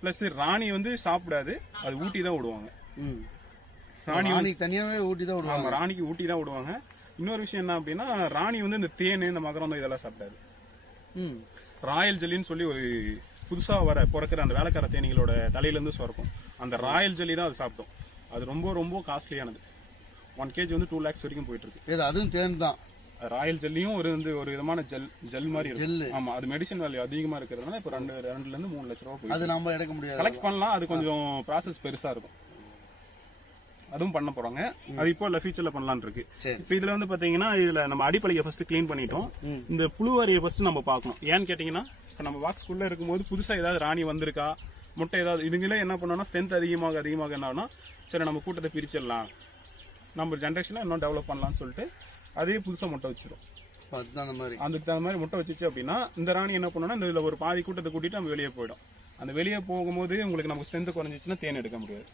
பிளஸ் ராணி வந்து சாப்பிடாது, அது ஊட்டி தான் விடுவாங்க. ராணி தனியாவே ஊட்டி தான் விடுவாங்க. ராணிக்கு ஊட்டி தான் விடுவாங்க. இன்னொரு விஷயம் என்ன அப்படின்னா, ராணி வந்து இந்த தேன் இந்த மகரம் இதெல்லாம் சாப்பிடாது. ராயல் ஜெல்லின்னு சொல்லி ஒரு புதுசா பிறக்கிற அந்த வேலைக்கார தேனிகளோட தலையில இருந்து சுரக்கும். அந்த ராயல் ஜெல்லி தான் அது சாப்பிட்டோம். அது ரொம்ப ரொம்ப காஸ்ட்லியானது. 1 kg வந்து 2 lakhs வரைக்கும் போயிட்டு இருக்கு. அதுவும் தேன் தான். ராயல் ஜெல்லியும் ஒரு விதமான ஜெல் மாதிரி இருக்கு. ஆமா, அது மெடிசன் வேல்யூ அதிகமா இருக்கிறதுனால இப்போ 2ல இருந்து 3 லட்சம் ரூபாய் போய் அது நம்ம எடுக்க முடியாது. கலெக்ட் பண்ணலாம். அது கொஞ்சம் ப்ராசஸ் பெருசா இருக்கும். அதுவும் பண்ண போறாங்க. அது இப்போ இல்ல ஃபியூச்சர்ல பண்ணலாம்னு இருக்கு. இப்போ இதுல வந்து பாத்தீங்கன்னா, இதுல நம்ம அடிப்படையை ஃபர்ஸ்ட் கிளீன் பண்ணிட்டோம். இந்த புழுவாரியை ஃபர்ஸ்ட் நம்ம பார்க்கணும். ஏன்னு கேட்டீங்கன்னா, இப்போ நம்ம பாக்ஸ்குள்ள இருக்கும்போது புதுசா ஏதாவது ராணி வந்திருக்கா, முட்டை ஏதாவது, இதுங்களே என்ன பண்ணோம்னா ஸ்ட்ரென்த் அதிகமாக என்ன ஆகுனா, சரி நம்ம கூட்டத்தை பிரிச்சிடலாம், நம்ம ஜென்ரேஷன்ல இன்னும் டெவலப் பண்ணலாம்னு சொல்லிட்டு அதே புதுசா முட்டை வச்சிடும். அதுக்கு தகுந்த மாதிரி முட்டை வச்சிச்சு அப்படின்னா, இந்த ராணி என்ன பண்ணோம்னா, இந்த இதுல ஒரு பாதி கூட்டத்தை கூட்டிட்டு நம்ம வெளியே போயிடும். அந்த வெளியே போகும்போது உங்களுக்கு நமக்கு ஸ்ட்ரென்த் குறைஞ்சிச்சுன்னா தேன் எடுக்க முடியாது.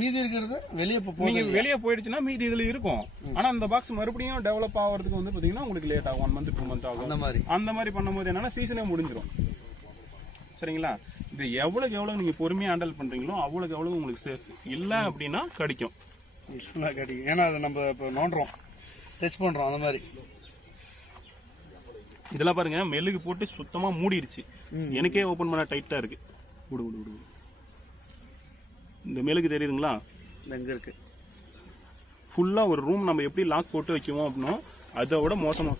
மீதி இருக்கிறது வெளியே போயிடுச்சுன்னா மீதி இதுல இருக்கும். ஆனா அந்த பாக்ஸ் மறுபடியும் டெவலப் ஆகிறதுக்கு வந்து பாத்தீங்கன்னா உங்களுக்கு லேட் ஆகும். 1 month 2 month ஆகும். அந்த மாதிரி பண்ணும்போது என்னன்னா சீசனே முடிஞ்சிடும். சரிங்களா? இது எவ்வளவு நீங்க பொறுமையா ஹேண்டில் பண்றீங்களோ அவ்வளவு உங்களுக்கு சேஃப். இல்ல அப்படின்னா கடிக்கும். ஏன்னா அதை நம்ம இப்ப நோண்டுறோம், டச் பண்றோம். அந்த மாதிரி இதெல்லாம் பாருங்க, மெழுகு போட்டு சுத்தமா மூடிடுச்சு. எனக்கே ஓபன் பண்ண டைட்டா இருக்கு. இந்த மெழுகு தெரியுதுங்களா, எங்க இருக்கு? ஃபுல்லா ஒரு ரூம் நம்ம எப்படி லாக் போட்டு வைக்குவோம் அப்படின்னா அதை விட மோசமா.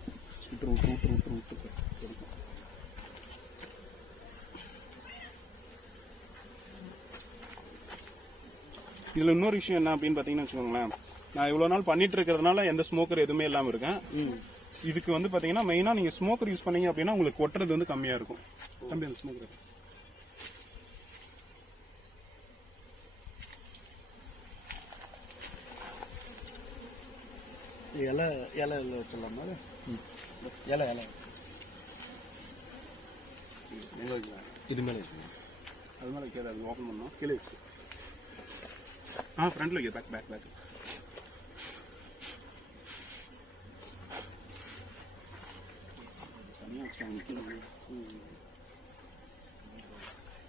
இதுல இன்னொரு விஷயம் என்ன அப்படின்னு பாத்தீங்கன்னா வச்சுக்கோங்களேன், நான் இவ்வளவு நாள் பண்ணிட்டு இருக்கிறதுனால எந்த ஸ்மோக்கர் எதுவுமே இல்லாம இருக்கேன். இதுக்கு வந்து பாத்தீங்கன்னா மெயினா நீங்க ஸ்மோக்கர் யூஸ் பண்ணீங்க அப்படின்னா உங்களுக்கு கொட்டுறது வந்து கம்மியா இருக்கும். ஸ்மோக்கர் இலை வச்சிடலாம். இது மேல அது மேல வைக்காது, ஓபன் பண்ணோம் கீழே வச்சு. ஃப்ரண்ட்ல வைக்க, பேக்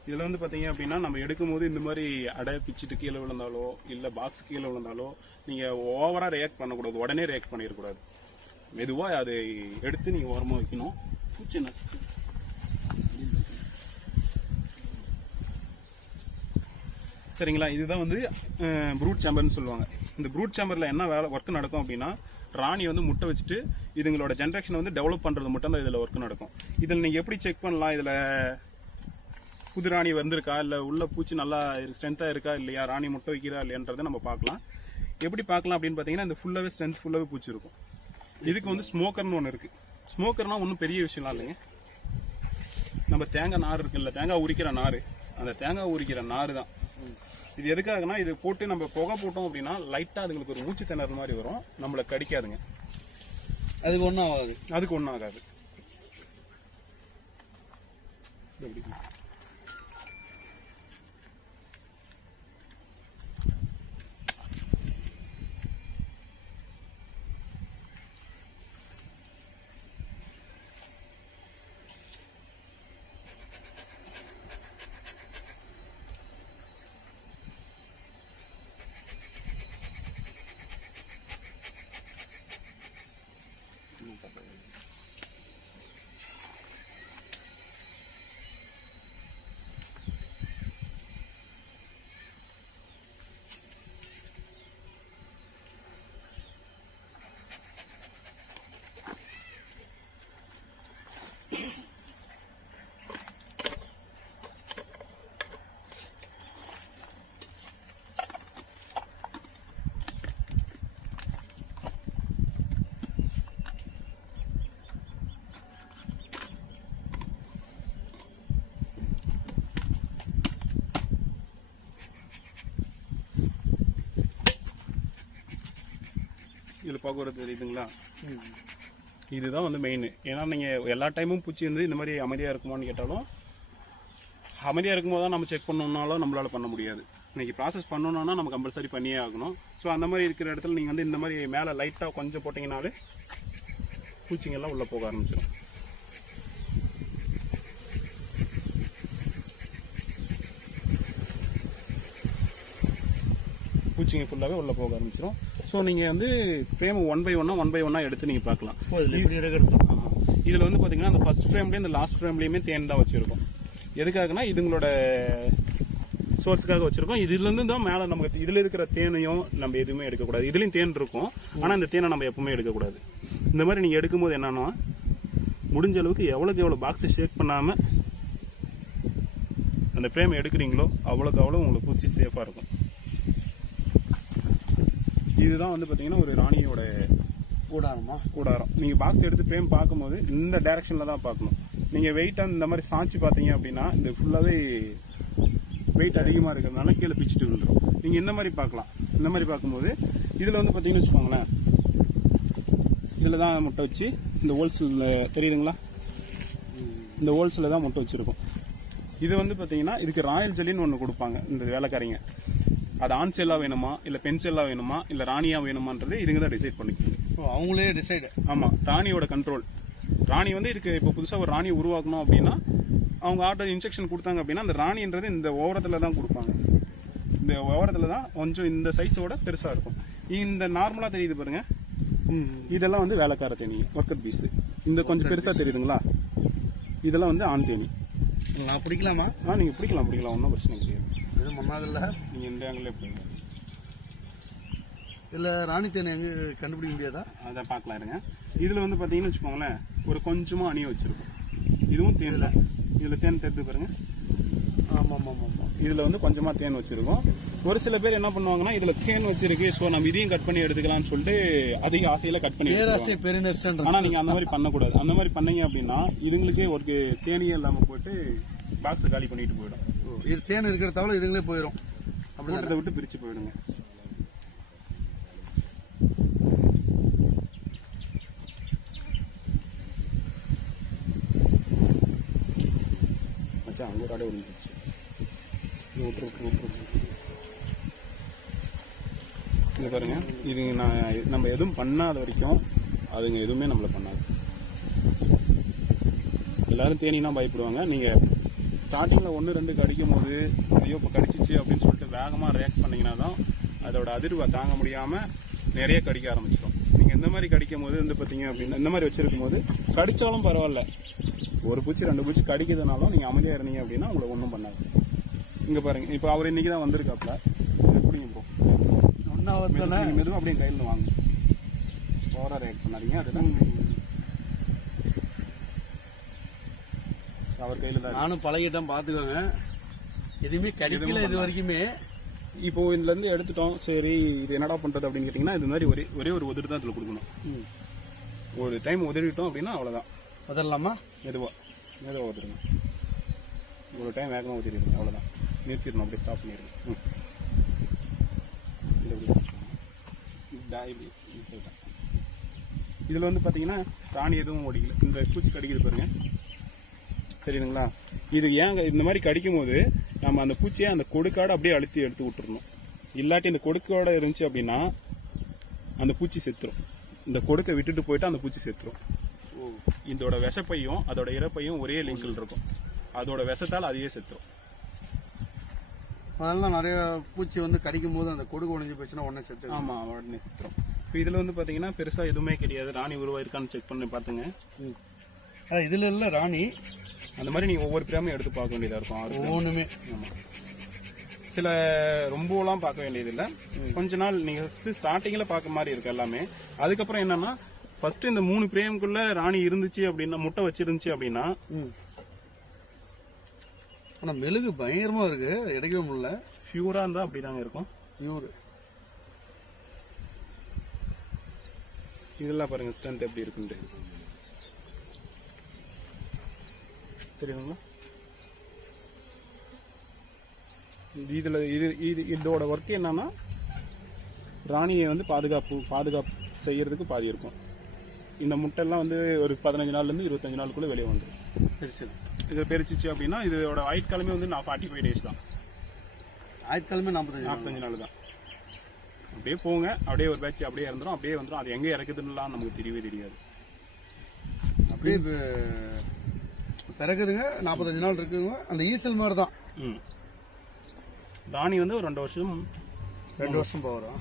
இதுல வந்து பாத்தீங்க அப்படின்னா, நம்ம எடுக்கும் போது இந்த மாதிரி அடை பிச்சுட்டு கீழே விழுந்தாலோ இல்ல பாக்ஸ் கீழே விழுந்தாலோ நீங்க ஓவரா ரியாக்ட் பண்ணக்கூடாது. உடனே ரியாக்ட் பண்ணிடக்கூடாது. மெதுவா அதை எடுத்து நீங்க ஓரமா வைக்கணும். சரிங்களா? இதுதான் வந்து ப்ரூட் சேம்பர்னு சொல்லுவாங்க. இந்த ப்ரூட் சேம்பர்ல என்ன வேலை ஒர்க் நடக்கும் அப்படின்னா, ராணி வந்து முட்டை வச்சுட்டு இதுங்களோட ஜென்ரேஷன் வந்து டெவலப் பண்றது மட்டும் தான் இதுல ஒர்க் நடக்கும். இதுல நீங்க எப்படி செக் பண்ணலாம், இதுல புது ராணி வந்திருக்கா இல்ல உள்ள பூச்சி நல்லா ஸ்ட்ரென்த்தா இருக்கா இல்லையா, ராணி முட்டை வைக்கிறா இல்லையன்றதை நம்ம பார்க்கலாம். எப்படி பார்க்கலாம் அப்படின்னு பாத்தீங்கன்னா, இந்த ஃபுல்லாவே ஸ்ட்ரென்த் ஃபுல்லாவே பூச்சி இருக்கும். இதுக்கு வந்து ஸ்மோக்கர்னு ஒன்று இருக்கு. ஸ்மோக்கர்னா ஒன்றும் பெரிய விஷயம்லாம் இல்லைங்க. நம்ம தேங்காய் நார் இருக்குல்ல, தேங்காய் உரிக்கிற நார், அந்த தேங்காய் உரிக்கிற நார் தான் இது. எதுக்காகனா, இது போட்டு நம்ம புகை போட்டோம் அப்படின்னா லைட்டா அதுங்களுக்கு ஒரு மூச்சு திணறல் மாதிரி வரும், நம்மளை கடிக்காதுங்க. அதுக்கு ஒன்றும் ஆகாது. அதுக்கு ஒன்றும் ஆகாது. இதில் போக்குவரத்து தெரியுதுங்களா? இதுதான் வந்து மெயின். ஏன்னா நீங்கள் எல்லா டைமும் பூச்சி வந்து இந்த மாதிரி அமைதியாக இருக்குமான்னு கேட்டாலும், அமைதியாக இருக்கும்போது தான் நம்ம செக் பண்ணணுன்னாலும் நம்மளால் பண்ண முடியாது. இன்றைக்கி ப்ராசஸ் பண்ணணுன்னா நம்ம கம்பல்சரி பண்ணியே ஆகணும். ஸோ அந்த மாதிரி இருக்கிற இடத்துல நீங்கள் வந்து இந்த மாதிரி மேலே லைட்டாக கொஞ்சம் போட்டிங்கனாலே பூச்சிங்கெல்லாம் உள்ளே போக ஆரம்பிச்சிடும். பூச்சிங்க ஃபுல்லாகவே உள்ளே போக ஆரம்பிச்சிடும். ஸோ நீங்கள் வந்து ஃப்ரேம் ஒன் பை ஒன்னாக எடுத்து நீங்கள் பார்க்கலாம். ஆமாம், இதில் வந்து பார்த்தீங்கன்னா அந்த ஃபர்ஸ்ட் ஃப்ரேம்லேயும் இந்த லாஸ்ட் ஃப்ரேம்லேயுமே தேன் தான் வச்சுருக்கோம். எதுக்காகனா இதுங்களோட சோர்ஸுக்காக வச்சுருக்கோம். இதுலேருந்து தான் மேலே நமக்கு இதில் இருக்கிற தேனையும் நம்ம எதுவுமே எடுக்கக்கூடாது. இதுலேயும் தேன் இருக்கும், ஆனால் இந்த தேனை நம்ம எப்பவுமே எடுக்கக்கூடாது. இந்த மாதிரி நீங்கள் எடுக்கும்போது என்னன்னா, முடிஞ்ச அளவுக்கு எவ்வளோக்கு எவ்வளோ பாக்ஸை ஷேக் பண்ணாமல் அந்த ஃப்ரேம் எடுக்கிறீங்களோ அவ்வளோக்கு அவ்வளோ உங்களுக்கு பூச்சி சேஃபாக இருக்கும். இதுதான் வந்து பார்த்தீங்கன்னா ஒரு ராணியோட கூடாரம். நீங்கள் பாக்ஸ் எடுத்து ஃப்ரேம் பார்க்கும்போது இந்த டைரக்ஷனில் தான் பார்க்கணும். நீங்கள் வெயிட்டாக இந்த மாதிரி சாய்ச்சி பார்த்தீங்க அப்படின்னா இந்த ஃபுல்லாகவே வெயிட் அதிகமாக இருக்கிறதுனால கீழே பிச்சுட்டு விழுந்துடும். நீங்கள் இந்த மாதிரி பார்க்கலாம். இந்த மாதிரி பார்க்கும்போது இதில் வந்து பார்த்தீங்கன்னு வச்சுக்கோங்களேன், இதில் தான் முட்டை வச்சு இந்த ஹோல்ஸில் தெரியுதுங்களா, இந்த ஹோல்ஸில் தான் முட்டை வச்சுருக்கோம். இது வந்து பார்த்தீங்கன்னா இதுக்கு ராயல் ஜெல்லின்னு ஒன்று கொடுப்பாங்க இந்த வேலைக்காரிங்க. அது ஆண் செல்லாக வேணுமா இல்லை பெண் செல்லாக வேணுமா இல்லை ராணியாக வேணுமான்றது இதுங்க தான் டிசைட் பண்ணிக்கணும். அவங்களே டிசைட். ஆமாம், ராணியோட கண்ட்ரோல். ராணி வந்து இதுக்கு இப்போ புதுசாக ஒரு ராணியை உருவாக்கணும் அப்படின்னா அவங்க ஆர்டர் இன்ஸ்ட்ரக்ஷன் கொடுத்தாங்க அப்படின்னா அந்த ராணின்றது இந்த ஓரத்தில் தான் கொடுப்பாங்க. இந்த ஓரத்தில் தான் கொஞ்சம் இந்த சைஸோட பெருசாக இருக்கும். இந்த நார்மலாக தெரியுது பாருங்க, இதெல்லாம் வந்து வேலைக்கார தேனி, ஒர்க்கர் பீஸு. இந்த கொஞ்சம் பெருசாக தெரியுதுங்களா, இதெல்லாம் வந்து ஆண் தேனி. நான் பிடிக்கலாமா? நீங்கள் பிடிக்கலாம், ஒன்றும் பிரச்சனை கிடையாது. எதுவும் பண்ணாதில்ல. நீங்கள் இந்த ஆங்கிலே பிடிங்க. இல்லை ராணி தேனை எங்கே கண்டுபிடிக்க முடியாதா? அதை பார்க்கலாம் இருங்க. இதில் வந்து பார்த்தீங்கன்னு வச்சுக்கோங்களேன், ஒரு கொஞ்சமாக அணியை வச்சுருக்கோம். இதுவும் தேன் தான். இதில் தேன் தெரிந்து பாருங்க. ஆமாம். இதில் வந்து கொஞ்சமாக தேன் வச்சுருக்கோம். ஒரு சில பேர் என்ன பண்ணுவாங்கன்னா இதில் தேன் வச்சிருக்கு, ஸோ நம்ம இதையும் கட் பண்ணி எடுத்துக்கலாம்னு சொல்லிட்டு அதிக ஆசையில் கட் பண்ணி எடுத்துக்கலாம். ஆனால் நீங்கள் அந்த மாதிரி பண்ணக்கூடாது. அந்த மாதிரி பண்ணீங்க அப்படின்னா இதுங்களுக்கே ஒரு தேனியே இல்லாமல் போயிட்டு பாக்ஸை காலி பண்ணிட்டு போயிடும். இது தேன் இருக்கிற தவிர இதுங்களே போயிடும். அப்படி அதை விட்டு பிரித்து போயிடுங்க. மச்சான் அங்கே கடை விழுந்துச்சு. இங்கே பாருங்க, இது நம்ம எதுவும் பண்ணாத வரைக்கும் அதுங்க எதுவுமே நம்மளை பண்ணாது. எல்லாரும் தேனினா பயப்படுவாங்க. நீங்கள் ஸ்டார்டிங்கில் 1-2 கடிக்கும் போது ஐயோ இப்போ கடிச்சிச்சு அப்படின்னு சொல்லிட்டு வேகமாக ரியாக்ட் பண்ணிங்கன்னா தான் அதோட அதிர்வை தாங்க முடியாமல் நிறைய கடிக்க ஆரம்பிச்சிடும். நீங்கள் இந்த மாதிரி கடிக்கும் போது வந்து பார்த்தீங்க அப்படின்னா இந்த மாதிரி வச்சுருக்கும் போது கடித்தாலும் பரவாயில்ல, ஒரு பூச்சி 2 பூச்சி கடிக்கிறதுனாலும் நீங்கள் அமைதியாக இருந்தீங்க அப்படின்னா உங்களை ஒன்றும் பண்ணாது. இங்கே பாருங்கள், இப்போ அவர் இன்றைக்கி தான் வந்திருக்காப்புல. எப்படிங்க ப்ரோ நீங்கள் மெதுவாக அப்படியே கையில் வாங்க, ஓவராக ரியாக்ட் பண்ணாதீங்க. அதுதான் அவர் கையில் தான். நானும் பழகிட்டேன், பார்த்துக்கோங்க. எதுவுமே கடிக்கல இது வரைக்குமே. இப்போ இதுலேருந்து எடுத்துட்டோம், சரி இது என்னடா பண்ணுறது அப்படின்னு கேட்டிங்கன்னா இது மாதிரி ஒரே ஒரு உதிரி தான் இதில் கொடுக்கணும். ஒரு டைம் உதறிட்டோம் அப்படின்னா அவ்வளோதான். உதரலாமா? மெதுவாக உதருங்க. ஒரு டைம் வேகமாக உதறிடுங்க, அவ்வளோதான். நிறுத்திடணும், அப்படியே ஸ்டாப் பண்ணிடுங்க. இதில் வந்து பார்த்தீங்கன்னா ராணி எதுவும் ஓடிக்கல. இந்த பூச்சி கடிக்குது பாருங்க, தெரியுதுங்களா? இது ஏங்க இந்த மாதிரி கடிக்கும் போது நம்ம அந்த பூச்சியை அந்த கொடுக்காடை அப்படியே அழுத்தி எடுத்து விட்டுறணும். இல்லாட்டி இந்த கொடுக்கோட இருந்துச்சு அப்படின்னா அந்த பூச்சி செத்துரும். இந்த கொடுக்கை விட்டுட்டு போயிட்டு அந்த பூச்சி செத்துரும். இதோட விஷப்பையும் அதோட இறப்பையும் ஒரே லிங்கில் இருக்கும். அதோட விஷத்தால் அதையே செத்துரும். அதெல்லாம் நிறைய பூச்சி வந்து கடிக்கும் போது அந்த கொடுக்கு உடைஞ்சு போச்சுன்னா உடனே செத்துரும். ஆமாம், உடனே செத்துரும். இப்போ இதில் வந்து பார்த்தீங்கன்னா பெருசாக எதுவுமே கிடையாது. ராணி உருவாயிருக்கான்னு செக் பண்ணி பார்த்துங்க. இதில் இல்லை ராணி. அந்த மாதிரி நீங்கள் ஒவ்வொரு பிராமும் எடுத்து பார்க்க வேண்டியதாக இருக்கும். ஒன்றுமே. ஆமாம், சில ரொம்பலாம் பார்க்க வேண்டியதில்லை. கொஞ்ச நாள் நீங்கள் ஸ்டார்டிங்கில் பார்க்க மாதிரி இருக்கு எல்லாமே. அதுக்கப்புறம் என்னன்னா ஃபர்ஸ்ட் இந்த 3 பிரேமுக்குள்ள ராணி இருந்துச்சு அப்படின்னா, முட்டை வச்சிருந்துச்சு அப்படின்னா, ஆனால் மெழுகு பயங்கரமாக இருக்கு, எடுக்கவே முடியல. பியூரா இருந்தால் அப்படிதாங்க இருக்கும். பியூர். இதெல்லாம் பாருங்க ஸ்ட்ரென்த் எப்படி இருக்குன்ட்டு தெரியுங்களா? இதோட ஒர்க் என்னன்னா ராணியை வந்து பாதுகாப்பு செய்யறதுக்கு பாதி இருக்கும். இந்த முட்டைலாம் வந்து ஒரு 15 நாள்லேருந்து 25 நாளுக்குள்ளே வெளியே வந்துடும். சரி. இது பெருச்சிச்சு அப்படின்னா இதோட ஆயுட்காலமே வந்து 45 டேஸ் தான். ஆயுட்காலமே 45 நாள் தான். அப்படியே போங்க, அப்படியே ஒரு பேட்ச் அப்படியே இறந்துடும், அப்படியே வந்துடும். அது எங்கே இறக்குதுன்னுலாம் நமக்கு தெரியவே தெரியாது. அப்படியே பிறகுதுங்க 45 நாள் இருக்குதுங்க. அந்த ஈசல் மாதிரி தான். ராணி வந்து ஒரு 2 வருஷம் போகிறோம்.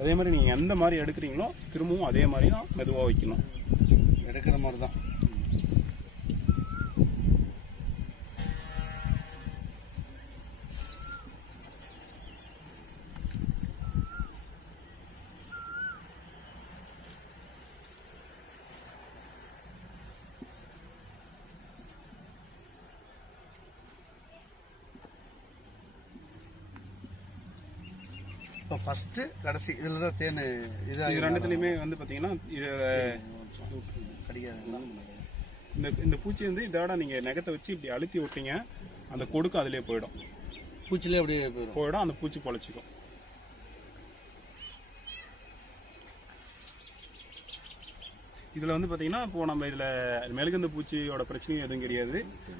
அதே மாதிரி நீங்கள் எந்த மாதிரி எடுக்கிறீங்களோ திரும்பவும் அதே மாதிரி தான் மெதுவாக வைக்கணும். எடுக்கிற மாதிரி தான். இப்போ ஃபர்ஸ்ட் கடைசி இதில் தான் தேன் இது ரெண்டுத்துலையுமே வந்து பார்த்தீங்கன்னா இது கிடையாது. இந்த பூச்சி வந்து இதோட நீங்கள் நகத்தை வச்சு இப்படி அழுத்தி விட்டீங்க, அந்த கொடுக்கு அதிலே போயிடும். பூச்சிலே அப்படியே போயிடும், அந்த பூச்சி பொழைச்சிக்கும். இதில் வந்து பார்த்தீங்கன்னா இப்போ நம்ம இதில் மெழுகுந்த பூச்சியோட பிரச்சனையும் எதுவும் கிடையாது.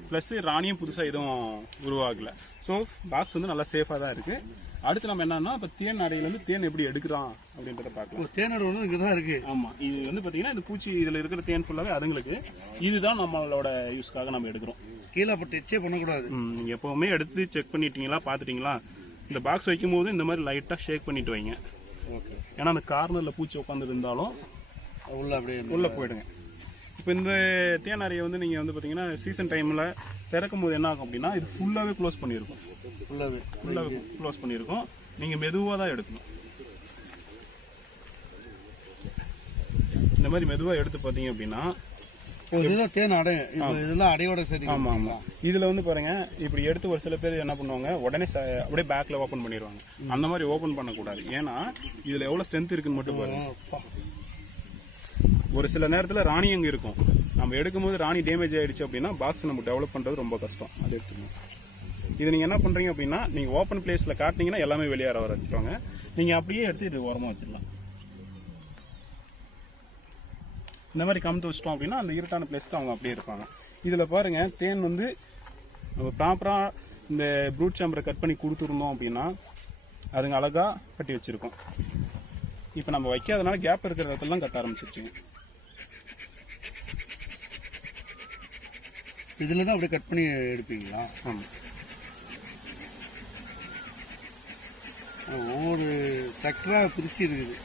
ப்ளஸ் ராணியும் புதுசாக எதுவும் உருவாகலை. ஸோ பாக்ஸ் வந்து நல்லா சேஃபாக தான் இருக்குது. அடுத்து நம்ம என்னன்னா இப்போ தேன் அடையிலேருந்து தேன் எப்படி எடுக்கிறோம் அப்படின்றத பார்க்கலாம். தேன் அடை ஒன்று இங்கே தான் இருக்குது. ஆமாம், இது வந்து பார்த்தீங்கன்னா இந்த பூச்சி இதில் இருக்கிற தேன் ஃபுல்லாகவே அதுங்களுக்கு. இதுதான் நம்மளோட யூஸ்க்காக நம்ம எடுக்கிறோம். கீழே அப்போ டச்சே பண்ணக்கூடாது. நீங்கள் எப்போவுமே எடுத்து செக் பண்ணிட்டீங்களா, பார்த்துட்டிங்களா, இந்த பாக்ஸ் வைக்கும் போது இந்த மாதிரி லைட்டாக ஷேக் பண்ணிட்டு வைங்க. ஓகே. ஏன்னா அந்த கார்னரில் பூச்சி உட்காந்து இருந்தாலும் உள்ளே போயிடுங்க. இப்போ இந்த தேன் அறையை வந்து நீங்கள் வந்து பார்த்தீங்கன்னா சீசன் டைமில் திறக்கும் போது என்ன ஆகும் அப்படின்னா இது ஃபுல்லாகவே க்ளோஸ் பண்ணியிருக்கும். ஃபுல்லாகவே க்ளோஸ் பண்ணியிருக்கும். நீங்கள் மெதுவாக தான் எடுக்கணும். இந்த மாதிரி மெதுவாக எடுத்து பார்த்தீங்க அப்படின்னா இதுதான் தேன் அடை. இதெல்லாம் அடையோட சேர்த்து. ஆமாம் ஆமாம். இதில் வந்து பாருங்க, இப்படி எடுத்து ஒரு சில பேர் என்ன பண்ணுவாங்க, உடனே அப்படியே பேக்கில் ஓப்பன் பண்ணிடுவாங்க. அந்த மாதிரி ஓப்பன் பண்ணக்கூடாது. ஏன்னா இதில் எவ்வளோ ஸ்ட்ரென்த் இருக்குன்னு மட்டும் பாருங்க. ஒரு சில நேரத்தில் ராணி அங்கே இருக்கும். நம்ம எடுக்கும்போது ராணி டேமேஜ் ஆயிடுச்சு அப்படின்னா பாக்ஸ் நம்ம டெவலப் பண்ணுறது ரொம்ப கஷ்டம். அது எடுத்துக்கணும். இது நீங்கள் என்ன பண்ணுறீங்க அப்படின்னா, நீங்கள் ஓப்பன் பிளேஸில் காட்டினீங்கன்னா எல்லாமே வெளியேற வர வச்சுருவாங்க. நீங்கள் அப்படியே எடுத்து இது ஓரமாக வச்சிடலாம். இந்த மாதிரி கமுத்து வச்சிட்டோம் அப்படின்னா அந்த இருட்டான பிளேஸ்க்கு அவங்க அப்படியே இருப்பாங்க. இதில் பாருங்கள், தேன் வந்து நம்ம ப்ராப்பராக இந்த ப்ரூட் சாம்பரை கட் பண்ணி கொடுத்துருந்தோம் அப்படின்னா அதுங்க அழகாக கட்டி வச்சுருக்கோம். இப்போ நம்ம வைக்காதனால கேப் இருக்கிற இடத்துலலாம் கட்ட ஆரம்பிச்சிருச்சுங்க. இதில் தான் அப்படியே கட் பண்ணி எடுப்பீங்களா? ஆமாம். ஒவ்வொரு செக்டராக பிரித்து இருக்குது.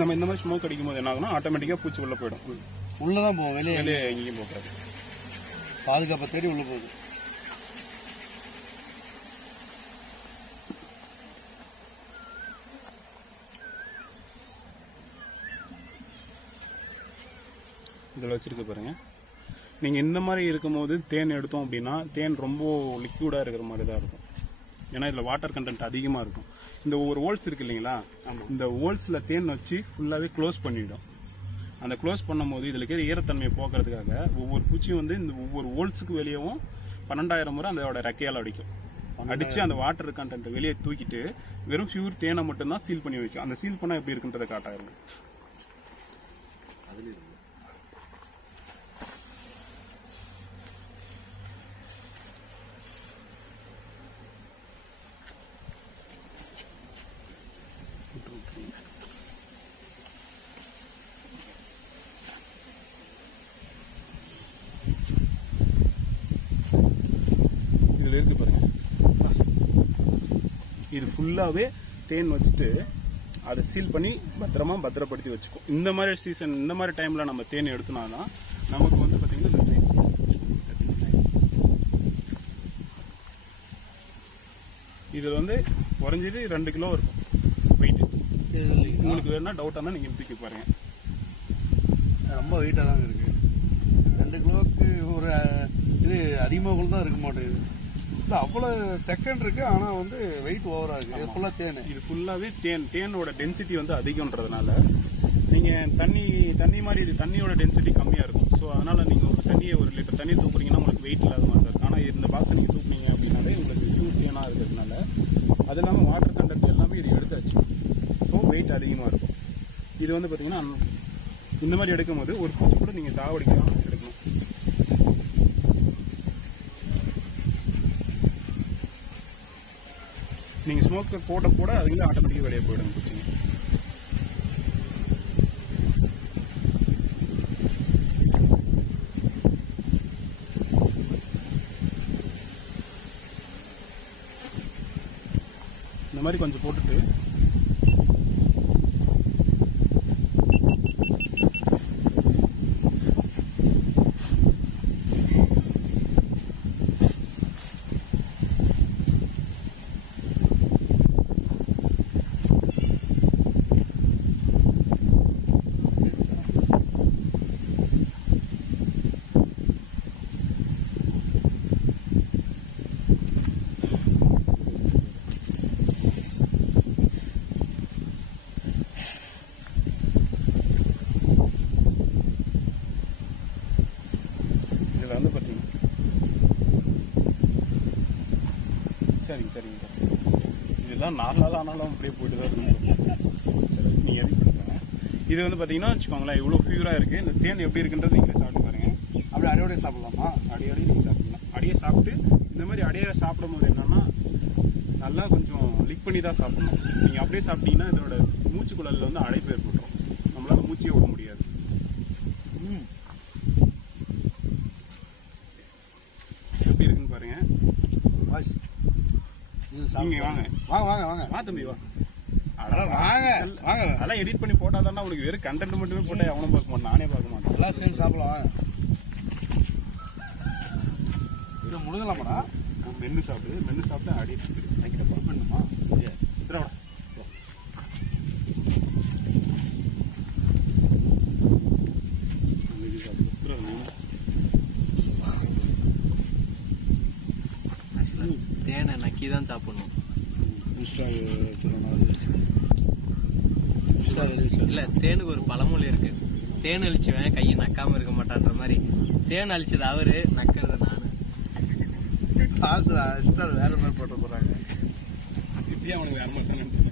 நம்ம இந்த மாதிரி ஸ்மோக் அடிக்கும் போது என்ன ஆகும்னா ஆட்டோமேட்டிக்காக பூச்சி உள்ளே போயிடும். உள்ளே தான் போகும், வெளியே எங்கேயும் போகாது. பாதுகாப்பை தேடி உள்ளே போகுது. இதில் வச்சுருக்க பாருங்க. நீங்கள் இந்த மாதிரி இருக்கும்போது தேன் எடுத்தோம் அப்படின்னா தேன் ரொம்ப லிக்யூடாக இருக்கிற மாதிரி தான் இருக்கும். ஏன்னா இதில் வாட்டர் கண்டென்ட் அதிகமாக இருக்கும். இந்த ஒவ்வொரு ஹோல்ஸ் இருக்கு இல்லைங்களா, இந்த ஹோல்ஸில் தேன் வச்சு ஃபுல்லாகவே க்ளோஸ் பண்ணிவிடும். அந்த க்ளோஸ் பண்ணும் போது இதில் இருக்கிற ஈரத்தன்மையை போக்குறதுக்காக ஒவ்வொரு பூச்சியும் வந்து இந்த ஒவ்வொரு ஹோல்ஸுக்கு வெளியவும் 12,000 முறை அதோட ரெக்கையால் அடிக்கும். அடித்து அந்த வாட்டர் கண்டென்ட்டை வெளியே தூக்கிட்டு வெறும் பியூர் தேனை மட்டும்தான் சீல் பண்ணி வைக்கும். அந்த சீல் பண்ணால் எப்படி இருக்குன்றதை காட்டாயிருங்க. இதில் இருக்கு பாருங்க, இது ஃபுல்லாகவே தேன் வச்சுட்டு அதை சீல் பண்ணி பத்திரப்படுத்தி வச்சுக்கும். இந்த மாதிரி சீசன், இந்த மாதிரி டைமில் நம்ம தேன் எடுத்தோம்னா தான் நமக்கு வந்து பார்த்தீங்கன்னா இதில் வந்து குறைஞ்சது 2 கிலோ இருக்கும் வெயிட். உங்களுக்கு வேணும்னா டவுட்டாக இருந்தால் நீங்கள் தூக்கி பாருங்க. ரொம்ப வெயிட்டாக தாங்க இருக்குது. 2 கிலோவுக்கு ஒரு இது அதிகமாக தான் இருக்க மாட்டேங்குது. இல்லை அவ்வளோ தெக்கன் இருக்கு, ஆனால் வந்து வெயிட் ஓவராக இருக்குது. இது ஃபுல்லாக தேன். இது ஃபுல்லாகவே தேனோட டென்சிட்டி வந்து அதிகம்ன்றதுனால நீங்கள் நீங்கள் தண்ணி மாதிரி இது தண்ணியோட டென்சிட்டி கம்மியாக இருக்கும். ஸோ அதனால் நீங்கள் ஒரு தண்ணியை 1 லிட்டர் தண்ணி தூக்குறீங்கன்னா உங்களுக்கு வெயிட் இல்லாத மாதிரி தான் இருக்கும். ஆனால் இந்த பாக்ஸை நீங்கள் தூக்குனீங்க அப்படின்னாலே உங்களுக்கு டூட்டியனாக இருக்கிறதுனால அது இல்லாமல் வாட்டர் கண்டென்ட் எல்லாமே இது எடுத்தாச்சு. ஸோ வெயிட் அதிகமாக இருக்கும். இது வந்து பார்த்தீங்கன்னா இந்த மாதிரி எடுக்கும்போது ஒரு பூச்சி கூட நீங்கள் சாவடிக்கலாம் எடுக்கணும். நீங்கள் ஸ்மோக்கர் போட அதுக்குள்ளே ஆட்டோமேட்டிக்காக வெளியே போயிடும் பூச்சிங்க. இந்த மாதிரி கொஞ்சம் போட்டுட்டு இதில் வந்து பார்த்தீங்கன்னா சரிங்க இதெல்லாம் நார்மலாக ஆனாலும் அப்படியே போயிட்டு தான் இருக்கும். சரி நீங்கள் எதுக்கு பண்ணுறாங்க. இது வந்து பார்த்தீங்கன்னா வச்சுக்கோங்களேன் இவ்வளோ ஃபியூராக இருக்குது. இந்த தேன் எப்படி இருக்குன்றது நீங்களே சாப்பிட்டு பாருங்கள். அப்படி அடியோடய சாப்பிடலாமா? அடியோடய நீங்கள் சாப்பிடலாம். அடியை சாப்பிட்டு இந்த மாதிரி அடியை சாப்பிடும் போது என்னன்னா நல்லா கொஞ்சம் லிக் பண்ணி தான் சாப்பிடணும். நீங்கள் அப்படியே சாப்பிட்டீங்கன்னா இதோட மூச்சுக்குழலில் வந்து அடைப்பு ஏற்பட்டுரும். நம்மளால் மூச்சையே விட முடியாது. எப்படி இருக்குன்னு பாருங்க. நீங்க வாங்க தம்பி வா. அதெல்லாம் எடிட் பண்ணி போட்டாதான் உனக்கு வெறும் கண்டென்ட் மட்டுமே போட்டா எவனும் பார்க்க மாட்டேன். நானே பார்க்க மாட்டேன். எல்லாம் சேர்ந்து சாப்பிடலாம். இது முழுங்கலாமாடா? மென்னு சாப்பிட்டு அடி வைக்கிறப்பா பண்ணுமா? தேனை நக்கி தான் சாப்பிடணும். இல்ல தேனுக்கு ஒரு பழமொழி இருக்கு. தேன் அழிச்சுவேன் கையை நக்காம இருக்க மாட்டான்ற மாதிரி தேன் அழிச்சது அவரு, நக்கிறது நானு. வேற மாதிரி போட்டு போறாங்க. இப்படியே அவனுக்கு வேற மாதிரி தான் நினைச்சு